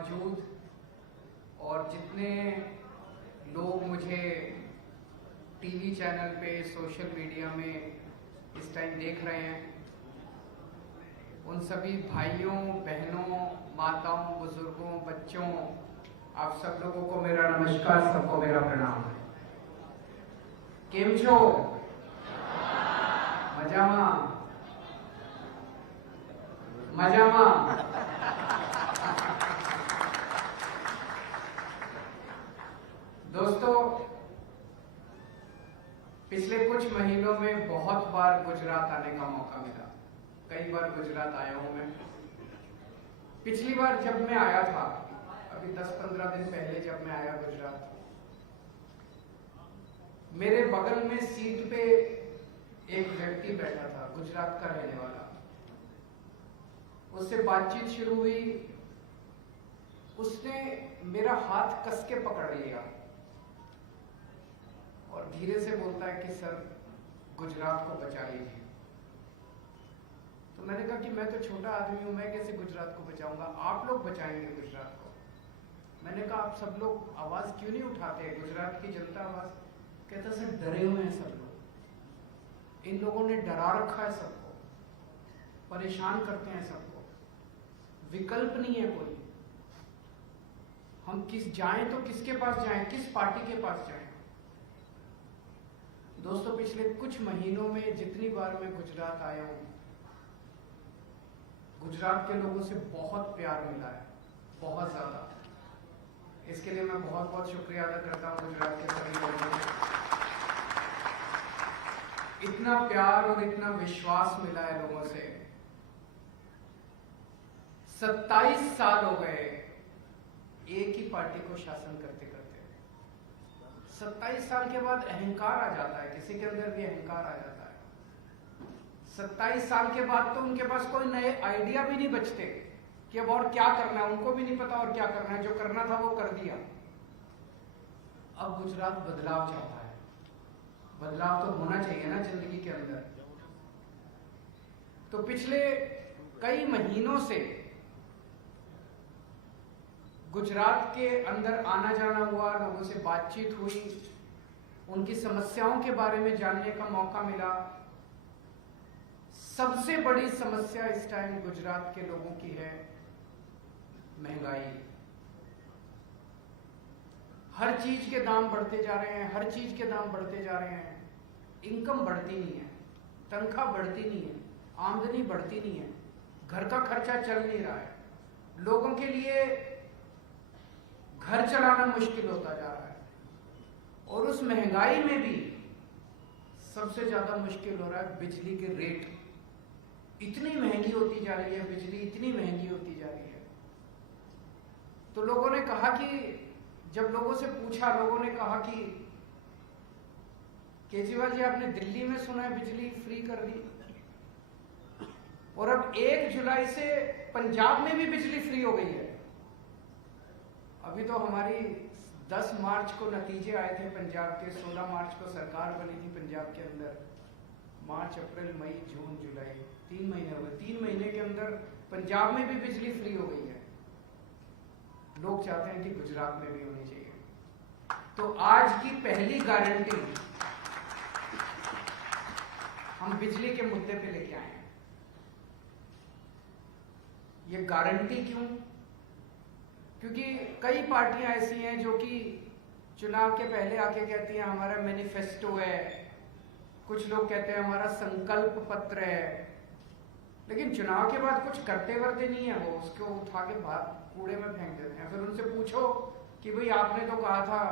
मौजूद और जितने लोग मुझे टीवी चैनल पे, सोशल मीडिया में इस टाइम देख रहे हैं, उन सभी भाइयों, बहनों, माताओं, बुजुर्गों, बच्चों, आप सब लोगों को मेरा नमस्कार, सबको मेरा प्रणाम। केम छो? मजामा? मजामा? दोस्तों, पिछले कुछ महीनों में बहुत बार गुजरात आने का मौका मिला। कई बार गुजरात आया हूं मैं। पिछली बार जब मैं आया था, अभी 10-15 दिन पहले जब मैं आया गुजरात, मेरे बगल में सीट पे एक व्यक्ति बैठा था, गुजरात का रहने वाला। उससे बातचीत शुरू हुई। उसने मेरा हाथ कस के पकड़ लिया और धीरे से बोलता है कि सर, गुजरात को बचा लीजिए। तो मैंने कहा कि मैं तो छोटा आदमी हूं, मैं कैसे गुजरात को बचाऊंगा, आप लोग बचाएंगे गुजरात को। मैंने कहा आप सब लोग आवाज क्यों नहीं उठाते हैं, गुजरात की जनता आवाज। कहता सर, डरे हुए हैं सब लोग, इन लोगों ने डरा रखा है सबको, परेशान करते हैं सबको, विकल्प नहीं है कोई। हम जाएं तो किसके पास जाएं, किस पार्टी के पास जाएं। दोस्तों, पिछले कुछ महीनों में जितनी बार मैं गुजरात आया हूं, गुजरात के लोगों से बहुत प्यार मिला है, बहुत ज्यादा। इसके लिए मैं बहुत बहुत शुक्रिया अदा करता हूं गुजरात के सभी लोगों को। इतना प्यार और इतना विश्वास मिला है लोगों से। 27 साल हो गए एक ही पार्टी को शासन करते करते। 27 साल के बाद अहंकार आ जाता है, किसी के अंदर भी अहंकार आ जाता है। 27 साल के बाद तो उनके पास कोई नए आइडिया भी नहीं बचते कि अब और क्या करना है। उनको भी नहीं पता और क्या करना है, जो करना था वो कर दिया। अब गुजरात बदलाव चाहता है। बदलाव तो होना चाहिए ना जिंदगी के अंदर। तो पिछले कई महीनों से गुजरात के अंदर आना जाना हुआ, लोगों से बातचीत हुई, उनकी समस्याओं के बारे में जानने का मौका मिला। सबसे बड़ी समस्या इस टाइम गुजरात के लोगों की है महंगाई। हर चीज के दाम बढ़ते जा रहे हैं, हर चीज के दाम बढ़ते जा रहे हैं। इनकम बढ़ती नहीं है, तनख्वाह बढ़ती नहीं है, आमदनी बढ़ती नहीं है, घर का खर्चा चल नहीं रहा है। लोगों के लिए घर चलाना मुश्किल होता जा रहा है। और उस महंगाई में भी सबसे ज्यादा मुश्किल हो रहा है बिजली के रेट। इतनी महंगी होती जा रही है बिजली, इतनी महंगी होती जा रही है। तो लोगों ने कहा कि, जब लोगों से पूछा, लोगों ने कहा कि केजरीवाल जी, आपने दिल्ली में सुना है बिजली फ्री कर दी, और अब 1 जुलाई से पंजाब में भी बिजली फ्री हो गई है। अभी तो हमारी 10 मार्च को नतीजे आए थे पंजाब के, 16 मार्च को सरकार बनी थी पंजाब के अंदर। मार्च, अप्रैल, मई, जून, जुलाई, 3 महीने हो गए। 3 महीने के अंदर पंजाब में भी बिजली फ्री हो गई है। लोग चाहते हैं कि गुजरात में भी होनी चाहिए। तो आज की पहली गारंटी हम बिजली के मुद्दे पे लेके आए हैं। ये गारंटी क्यों? क्योंकि कई पार्टियां ऐसी हैं जो कि चुनाव के पहले आके कहती हैं हमारा मैनिफेस्टो है, कुछ लोग कहते हैं हमारा संकल्प पत्र है, लेकिन चुनाव के बाद कुछ करते वर्ते नहीं है। वो उसको उठा के बाहर कूड़े में फेंक देते हैं। फिर उनसे पूछो कि भाई आपने तो कहा था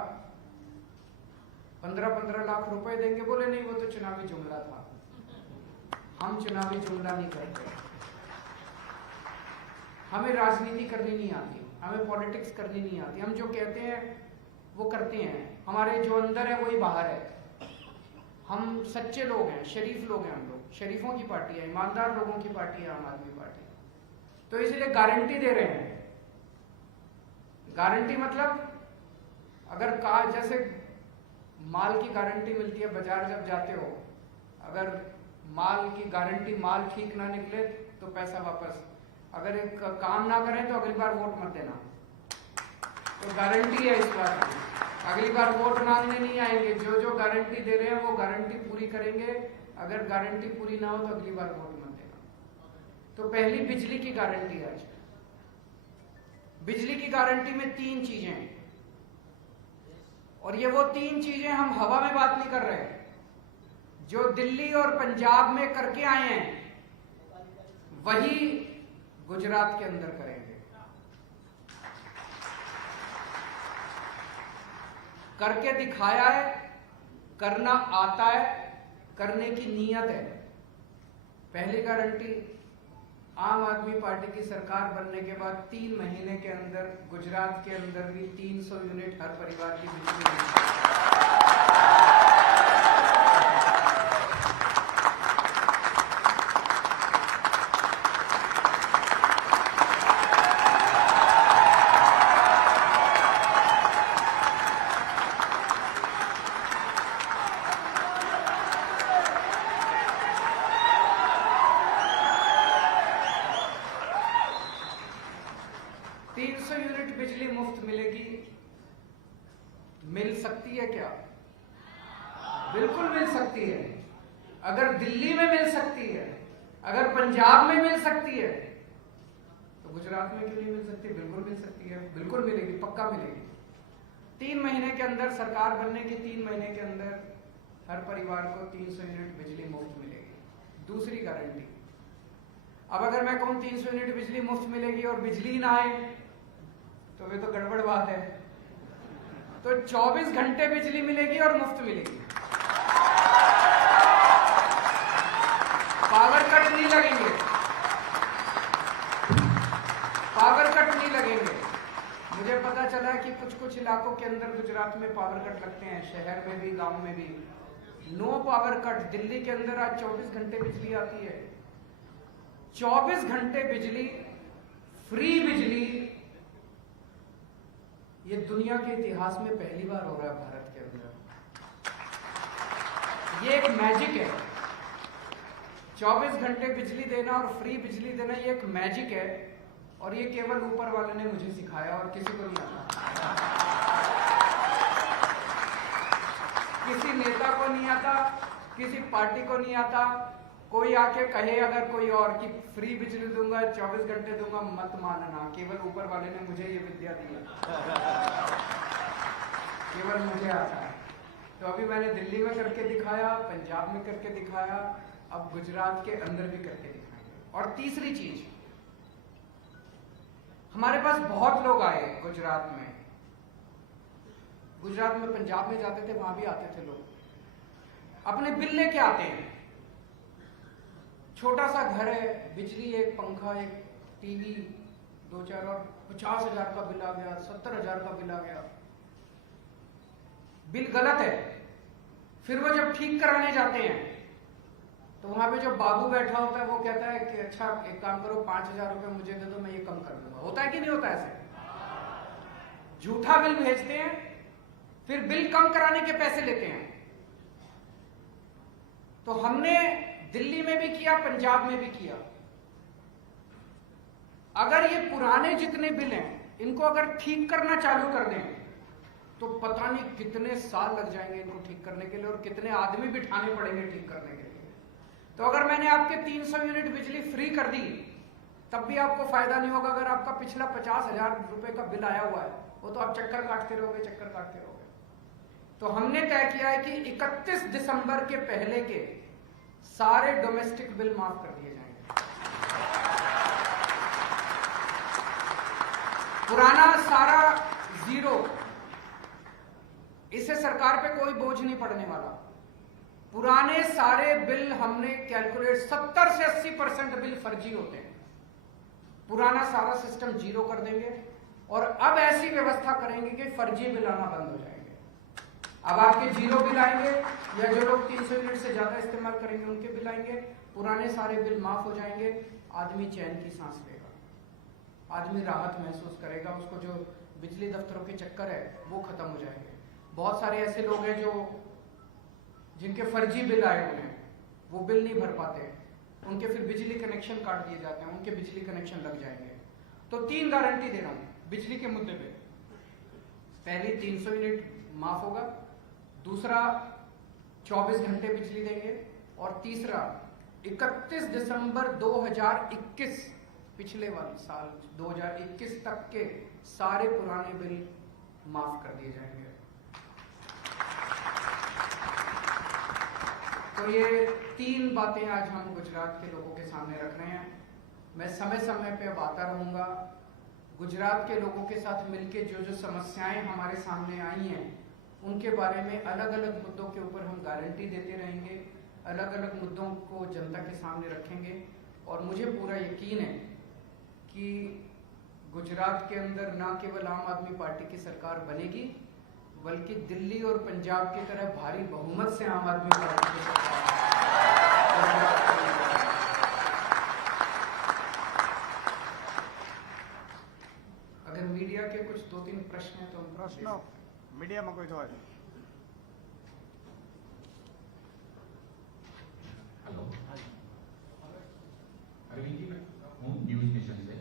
15-15 लाख रुपए देंगे, बोले नहीं वो तो चुनावी जुमला था। हम चुनावी जुमला नहीं करते, हमें राजनीति करनी नहीं आती, हमें पॉलिटिक्स करनी नहीं आती। हम जो कहते हैं वो करते हैं, हमारे जो अंदर है वही बाहर है। हम सच्चे लोग हैं, शरीफ लोग हैं। हम लोग शरीफों की पार्टी है, ईमानदार लोगों की पार्टी है आम आदमी पार्टी। तो इसलिए गारंटी दे रहे हैं। गारंटी मतलब, अगर कहा जैसे माल की गारंटी मिलती है बाजार जब जाते हो, अगर माल की गारंटी, माल ठीक ना निकले तो पैसा वापस, अगर एक काम ना करें तो अगली बार वोट मत देना। तो गारंटी है इस बात की, अगली बार वोट मांगने नहीं आएंगे। जो जो गारंटी दे रहे हैं वो गारंटी पूरी करेंगे। अगर गारंटी पूरी ना हो तो अगली बार वोट मत देना। तो पहली बिजली की गारंटी आज। बिजली की गारंटी में 3 चीजें हैं, और ये वो 3 चीजें हम हवा में बात नहीं कर रहे हैं। जो दिल्ली और पंजाब में करके आए हैं वही गुजरात के अंदर करेंगे। करके दिखाया है, करना आता है, करने की नीयत है। पहली गारंटी, आम आदमी पार्टी की सरकार बनने के बाद 3 महीने के अंदर गुजरात के अंदर भी 300 यूनिट हर परिवार की बिजली मिलेगी। बिजली मुफ्त मिलेगी। मिल सकती है क्या? बिल्कुल मिल सकती है। अगर दिल्ली में मिल सकती है, अगर पंजाब में मिल सकती है, तो गुजरात में क्यों नहीं मिल सकती? बिल्कुल मिल सकती है, बिल्कुल मिलेगी, पक्का मिलेगी। 3 महीने के अंदर, सरकार बनने के 3 महीने के अंदर हर परिवार को 300 यूनिट बिजली मुफ्त मिलेगी। दूसरी गारंटी, अब अगर मैं कहूं 300 यूनिट बिजली मुफ्त मिलेगी और बिजली ना आए तो वे तो गड़बड़ बात है। तो 24 घंटे बिजली मिलेगी और मुफ्त मिलेगी। पावर कट नहीं लगेंगे, पावर कट नहीं लगेंगे। मुझे पता चला कि कुछ इलाकों के अंदर गुजरात में पावर कट लगते हैं, शहर में भी, गांव में भी। No power cut. दिल्ली के अंदर आज 24 घंटे बिजली आती है। 24 घंटे बिजली, फ्री बिजली। ये दुनिया के इतिहास में पहली बार हो रहा है भारत के अंदर। ये एक मैजिक है। 24 घंटे बिजली देना और फ्री बिजली देना, ये एक मैजिक है। और ये केवल ऊपर वाले ने मुझे सिखाया और किसी को नहीं आता। किसी नेता को नहीं आता, किसी पार्टी को नहीं आता। कोई आके कहे अगर कोई और कि फ्री बिजली दूंगा, 24 घंटे दूंगा, मत मानना। केवल ऊपर वाले ने मुझे ये विद्या दी है, केवल मुझे आता है। तो अभी मैंने दिल्ली में करके दिखाया, पंजाब में करके दिखाया, अब गुजरात के अंदर भी करके दिखाएंगे। और तीसरी चीज, हमारे पास बहुत लोग आए गुजरात में। गुजरात में, पंजाब में जाते थे, वहां भी आते थे लोग, अपने बिल लेके आते हैं। छोटा सा घर है, बिजली, एक पंखा, एक टीवी, 2-4 और 50,000 का बिल आ गया, 70,000 का बिल आ गया। बिल गलत है। फिर वो जब ठीक कराने जाते हैं तो वहां पे जो बाबू बैठा होता है वो कहता है कि अच्छा एक काम करो, 5,000 रुपए मुझे दे दो, मैं ये कम कर दूंगा। होता है कि नहीं होता ऐसे? झूठा बिल भेजते हैं, फिर बिल कम कराने के पैसे लेते हैं। तो हमने दिल्ली में भी किया, पंजाब में भी किया। अगर ये पुराने जितने बिल हैं, इनको अगर ठीक करना चालू कर दें तो पता नहीं कितने साल लग जाएंगे इनको ठीक करने के लिए, और कितने आदमी बिठाने पड़ेंगे ठीक करने के लिए। तो अगर मैंने आपके 300 यूनिट बिजली फ्री कर दी, तब भी आपको फायदा नहीं होगा। अगर आपका पिछला 50,000 रुपए का बिल आया हुआ है, वो तो आप चक्कर काटते रहोगे, चक्कर काटते रहोगे। तो हमने तय किया है कि 31 दिसंबर के पहले के सारे डोमेस्टिक बिल माफ कर दिए जाएंगे। पुराना सारा जीरो, इससे सरकार पे कोई बोझ नहीं पड़ने वाला। पुराने सारे बिल हमने कैलकुलेट, 70 से 80% बिल फर्जी होते हैं। पुराना सारा सिस्टम जीरो कर देंगे और अब ऐसी व्यवस्था करेंगे कि फर्जी बिल आना बंद हो जाएंगे। अब आपके जीरो बिल आएंगे, या जो लोग 300 यूनिट से ज्यादा इस्तेमाल करेंगे उनके बिल आएंगे। पुराने सारे बिल माफ हो जाएंगे। आदमी चैन की सांस लेगा, आदमी राहत महसूस करेगा। उसको जो बिजली दफ्तरों के चक्कर है वो खत्म हो जाएंगे। बहुत सारे ऐसे लोग हैं जो जिनके फर्जी बिल आए हुए हैं, वो बिल नहीं भर पाते, उनके फिर बिजली कनेक्शन काट दिए जाते हैं, उनके बिजली कनेक्शन लग जाएंगे। तो 3 गारंटी दे रहा हूं बिजली के मुद्दे पे। पहली 300 यूनिट माफ होगा, दूसरा 24 घंटे बिजली देंगे, और तीसरा 31 दिसंबर 2021 पिछले वाले साल 2021 तक के सारे पुराने बिल माफ कर दिए जाएंगे। तो ये 3 बातें आज हम गुजरात के लोगों के सामने रख रहे हैं। मैं समय समय पे अब आता रहूँगा, गुजरात के लोगों के साथ मिलके जो जो समस्याएं हमारे सामने आई हैं उनके बारे में अलग अलग मुद्दों के ऊपर हम गारंटी देते रहेंगे, अलग अलग मुद्दों को जनता के सामने रखेंगे। और मुझे पूरा यकीन है कि गुजरात के अंदर न केवल आम आदमी पार्टी की सरकार बनेगी, बल्कि दिल्ली और पंजाब की तरह भारी बहुमत से आम आदमी पार्टी की सरकार। अगर मीडिया के कुछ 2-3 प्रश्न हैं तो प्रश्न मीडिया में कोई तो है? हेलो, अरविंद जी, मैं हूँ न्यूज नेशन से।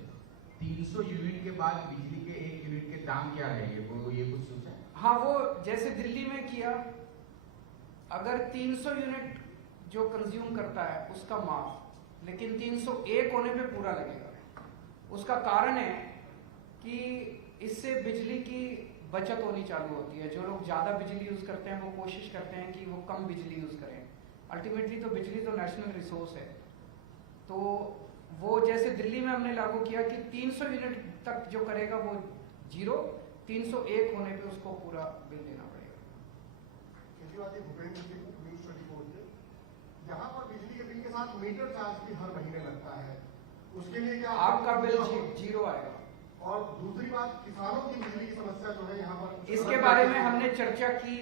300 यूनिट के बाद बिजली के 1 यूनिट के दाम क्या रहेंगे, वो ये कुछ सोचा है? हाँ, वो जैसे दिल्ली में किया, अगर 300 यूनिट जो कंज्यूम करता है उसका माफ, लेकिन 301 होने पे पूरा लगेगा। उसका कारण है कि इससे बिजली की बचत होनी चालू होती है। जो लोग ज़्यादा बिजली यूज़ करते हैं वो कोशिश करते हैं कि वो कम बिजली यूज़ करें। अल्टीमेटली तो बिजली तो नेशनल रिसोर्स है। तो वो जैसे दिल्ली में हमने लागू किया कि 300 यूनिट तक जो करेगा वो 0, 301 होने पे उसको पूरा बिल देना पड़ेगा। भूपेंद्र सिंह, न्यूज़ 24 से। यहाँ पर बिजली के बिल के साथ मीटर चार्ज भी हर महीने लगता है, उसके लिए क्या आपका बिल 0 आएगा? और दूसरी बात, किसानों की बिजली की समस्या जो है यहाँ पर, इसके बारे में हमने चर्चा की।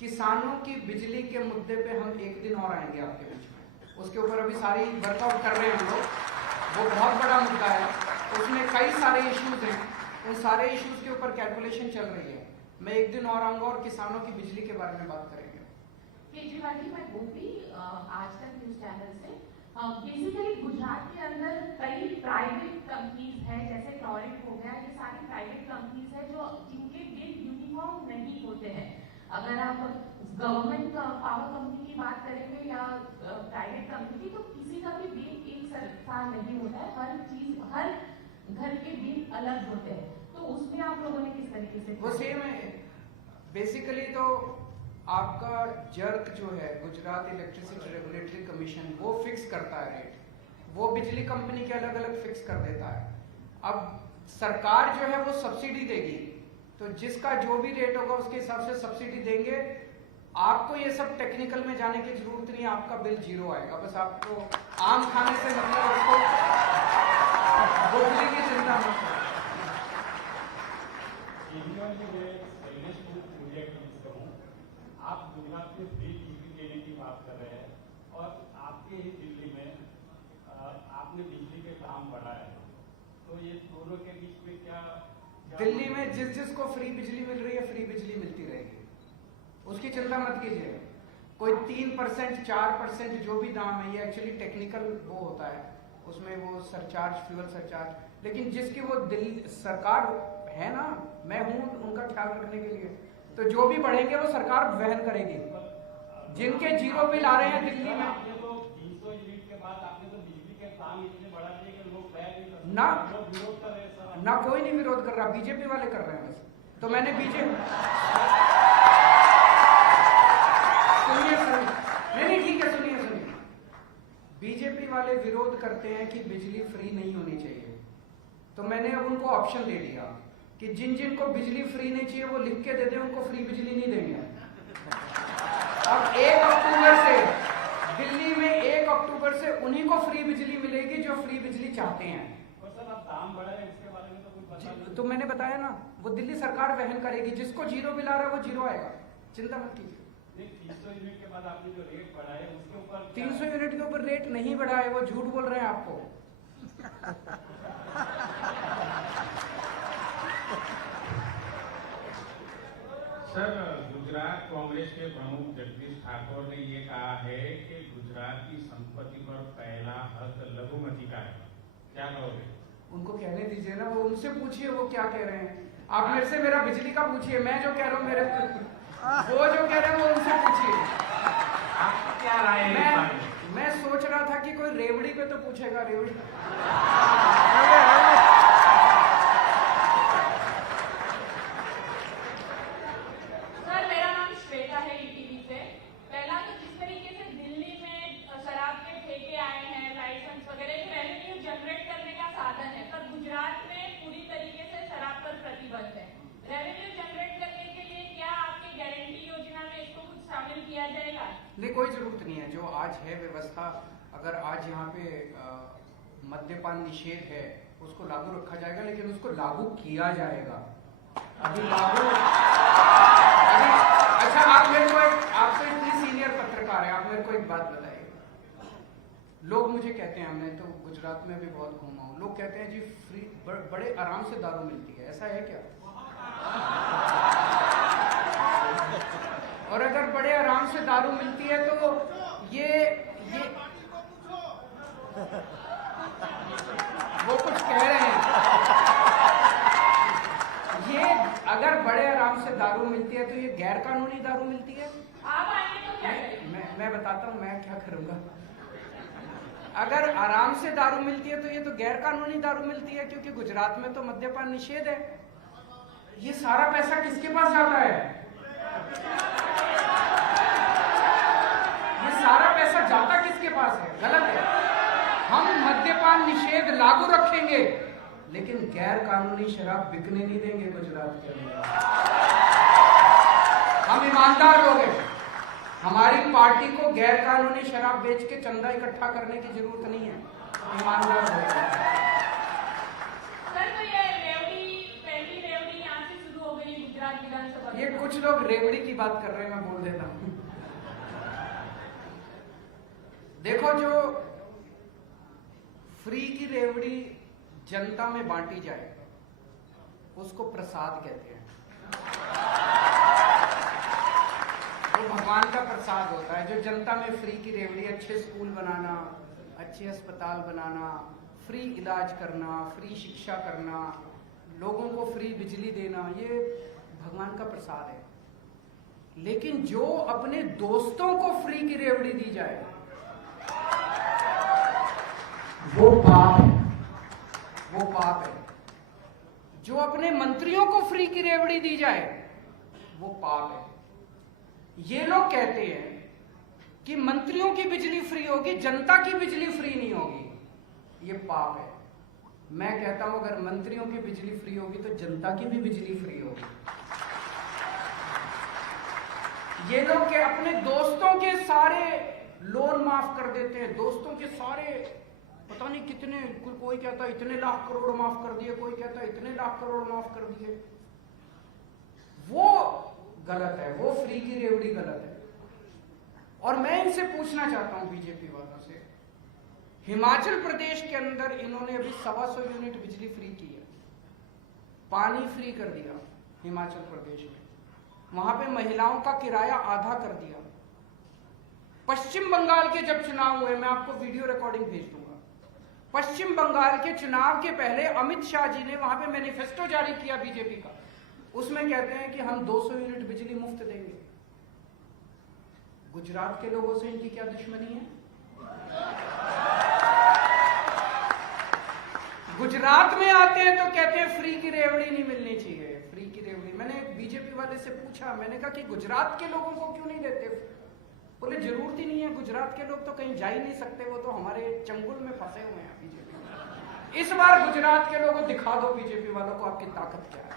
किसानों की बिजली के मुद्दे पे हम एक दिन और आएंगे आपके बीच में। उसके ऊपर अभी सारी वर्कआउट कर रहे हैं हम लोग। वो बहुत बड़ा मुद्दा है, उसमें कई सारे इश्यूज हैं। उन सारे इश्यूज के ऊपर कैलकुलेशन चल रही है। मैं एक दिन और आऊंगा और किसानों की बिजली के बारे में बात करेंगे। केजरीवाल जी, मैं गोपी, आज तक न्यूज चैनल से। बेसिकली गुजरात के अंदर कई प्राइवेट कंपनीज हैं, जैसे टॉरेंट हो गया, ये सारी प्राइवेट कंपनीज हैं जो जिनके बिल यूनिफॉर्म नहीं होते हैं। अगर आप गवर्नमेंट पावर कंपनी की बात करेंगे या प्राइवेट कंपनी की, तो किसी का भी बिल एक सरकार नहीं होता है। हर चीज, हर घर के बिल अलग होते हैं। तो उसमें आप लोगों ने किस तरीके से? वो सेम है। बेसिकली तो आपका जर्क जो है, गुजरात इलेक्ट्रिसिटी रेगुलेटरी कमीशन, वो फिक्स करता है रेट। वो बिजली कंपनी के अलग अलग फिक्स कर देता है। अब सरकार जो है वो सब्सिडी देगी, तो जिसका जो भी रेट होगा उसके हिसाब से सब्सिडी देंगे। आपको ये सब टेक्निकल में जाने की जरूरत नहीं, आपका बिल 0 आएगा। बस आपको आम खाने से मतलब उसको बिजली की चिंता मत करो। आप गुजरात में फ्री बिजली देने की बात कर रहे हैं और आपके ही दिल्ली में आपने बिजली के दाम बढ़ाए, तो ये दोनों के बीच में क्या दिल्ली में जिसको फ्री बिजली मिल रही है, फ्री बिजली मिलती रहेगी, उसकी चिंता मत कीजिए। कोई 3%, 4% जो भी दाम है, ये एक्चुअली टेक्निकल वो होता है, उसमें वो सरचार्ज, फ्यूल सरचार्ज। लेकिन जिसकी वो दिल्ली सरकार है ना, मैं हूँ उनका ख्याल रखने के लिए, तो जो भी बढ़ेंगे वो सरकार वहन करेगी। जिनके 0 बिल आ रहे हैं दिल्ली में, आपने तो 300 यूनिट के बाद आपने तो बिजली के दाम इतने बढ़ा दिए कि लोग ना विरोध कर रहे हैं सर। ना कोई नहीं विरोध कर रहा, बीजेपी वाले कर रहे हैं बस। तो मैंने नहीं ठीक है, सुनिए। बीजेपी वाले विरोध करते हैं कि बिजली फ्री नहीं होनी चाहिए, तो मैंने अब उनको ऑप्शन दे दिया कि जिन को बिजली फ्री नहीं चाहिए वो लिख के दे दें, उनको फ्री बिजली नहीं देंगे। अब 1 अक्टूबर से दिल्ली में 1 अक्टूबर से उन्हीं को फ्री बिजली मिलेगी जो फ्री बिजली चाहते हैं। सर, अब दाम बढ़ा है, इसके बारे में तो कुछ बता नहीं। तो मैंने बताया ना, वो दिल्ली सरकार वहन करेगी। जिसको 0 बिल आ रहा है वो 0 आएगा, चिंता मत कीजिए। 300 यूनिट के बाद आपने जो रेट बढ़ाए उसके ऊपर 300 यूनिट के ऊपर रेट नहीं बढ़ा है, वो झूठ बोल रहे हैं आपको। सर, गुजरात कांग्रेस के प्रमुख जगदीश ठाकुर ने ये कहा है कि गुजरात की संपत्ति पर पहला हक लघुमती का है, क्या कहोगे? उनको कहने दीजिए ना, वो उनसे पूछिए वो क्या कह रहे हैं। आप मेरे से मेरा बिजली का पूछिए, मैं जो कह रहा हूँ मेरे वो जो कह रहे हैं वो उनसे पूछिए। आपकी क्या राय है इस बारे में? मैं सोच रहा था कि कोई रेवड़ी पे तो पूछेगा, रेवड़ी। सर मेरा नाम श्वेता है ईटीवी से। पहला तो जिस तरीके से दिल्ली में शराब के ठेके आए हैं, लाइसेंस वगैरह, ये रेवेन्यू जनरेट करने का साधन है, पर गुजरात में पूरी तरीके से शराब पर प्रतिबंध है। रेवेन्यू जनरेट करने के लिए क्या आपकी गारंटी योजना में इसको कुछ शामिल किया जाएगा? नहीं, कोई जरूरत नहीं है। जो आज है व्यवस्था, अगर आज यहाँ पे मद्यपान निषेध है उसको लागू रखा जाएगा, लेकिन उसको लागू किया जाएगा। अभी लागू अभी अच्छा, आप मेरे को आप तो इतनी सीनियर पत्रकार है, आप मेरे को एक बात बताइए। लोग मुझे कहते हैं, मैं तो गुजरात में भी बहुत घूमा हूँ, लोग कहते हैं जी फ्री बड़े आराम से दारू मिलती है, ऐसा है क्या? और अगर बड़े आराम से दारू मिलती है तो ये वो कुछ कह रहे हैं, ये अगर बड़े आराम से दारू मिलती है तो ये गैर कानूनी दारू मिलती है। आप आएंगे तो क्या करेंगे? मैं बताता हूँ मैं क्या करूंगा। अगर आराम से दारू मिलती है तो ये तो गैर कानूनी दारू मिलती है, क्योंकि गुजरात में तो मद्यपान निषेध है। ये सारा पैसा किसके पास जाता है? ये सारा पैसा जाता किसके पास है? गलत है। हम मद्यपान निषेध लागू रखेंगे, लेकिन गैर कानूनी शराब बिकने नहीं देंगे गुजरात के अंदर। हम ईमानदार लोग हैं, हमारी पार्टी को गैर कानूनी शराब बेच के चंदा इकट्ठा करने की जरूरत नहीं है। ईमानदार लोग हैं। सर तो ये पहली रेवड़ी यहाँ से शुरू हो गई गुजरात विधानसभा। ये कुछ लोग रेवड़ी की बात कर रहे हैं, मैं बोल देता हूं। देखो, जो फ्री की रेवड़ी जनता में बांटी जाए उसको प्रसाद कहते हैं। वो भगवान का प्रसाद होता है। जो जनता में फ्री की रेवड़ी, अच्छे स्कूल बनाना, अच्छे अस्पताल बनाना, फ्री इलाज करना, फ्री शिक्षा करना, लोगों को फ्री बिजली देना, ये भगवान का प्रसाद है। लेकिन जो अपने दोस्तों को फ्री की रेवड़ी दी जाए वो पाप है, वो पाप है। जो अपने मंत्रियों को फ्री की रेवड़ी दी जाए वो पाप है। ये लोग कहते हैं कि मंत्रियों की बिजली फ्री होगी, जनता की बिजली फ्री नहीं होगी, ये पाप है। मैं कहता हूं अगर मंत्रियों की बिजली फ्री होगी तो जनता की भी बिजली फ्री होगी। ये लोग के अपने दोस्तों के सारे लोन माफ कर देते हैं, दोस्तों के सारे पता नहीं कितने, कोई कहता इतने लाख करोड़ माफ कर दिए, कोई कहता इतने लाख करोड़ माफ कर दिए। वो गलत है, वो फ्री की रेवड़ी गलत है। और मैं इनसे पूछना चाहता हूं बीजेपी वालों से, हिमाचल प्रदेश के अंदर इन्होंने अभी 125 यूनिट बिजली फ्री की है, पानी फ्री कर दिया हिमाचल प्रदेश में, वहां पे महिलाओं का किराया आधा कर दिया। पश्चिम बंगाल के जब चुनाव हुए, मैं आपको वीडियो रिकॉर्डिंग भेज दूंगा, पश्चिम बंगाल के चुनाव के पहले अमित शाह जी ने वहां पे मैनिफेस्टो जारी किया बीजेपी का, उसमें कहते हैं कि हम 200 यूनिट बिजली मुफ्त देंगे। गुजरात के लोगों से इनकी क्या दुश्मनी है? गुजरात में आते हैं तो कहते हैं फ्री की रेवड़ी नहीं मिलनी चाहिए, फ्री की रेवड़ी। मैंने एक बीजेपी वाले से पूछा, मैंने कहा कि गुजरात के लोगों को क्यों नहीं देते? बोले जरूरत ही नहीं है, गुजरात के लोग तो कहीं जा ही नहीं सकते, वो तो हमारे चंगुल में फंसे हुए हैं बीजेपी। इस बार गुजरात के लोगों दिखा दो बीजेपी वालों को आपकी ताकत क्या है।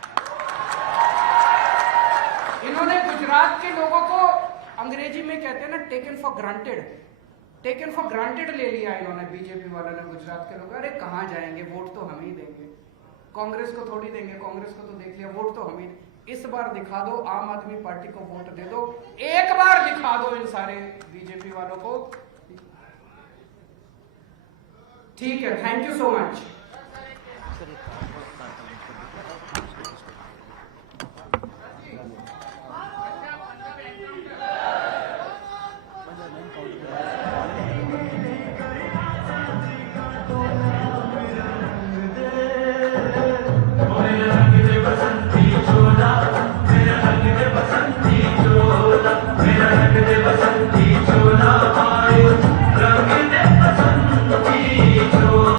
इन्होंने गुजरात के लोगों को, अंग्रेजी में कहते हैं ना टेकन फॉर ग्रांटेड ले लिया इन्होंने, बीजेपी वालों ने गुजरात के लोग। अरे कहां जाएंगे, वोट तो हम ही देंगे, कांग्रेस को थोड़ी देंगे, कांग्रेस को तो देख लिया, वोट तो हम ही। इस बार दिखा दो, आम आदमी पार्टी को वोट दे दो, एक बार दिखा दो इन सारे बीजेपी वालों को। ठीक है, थैंक यू सो मच।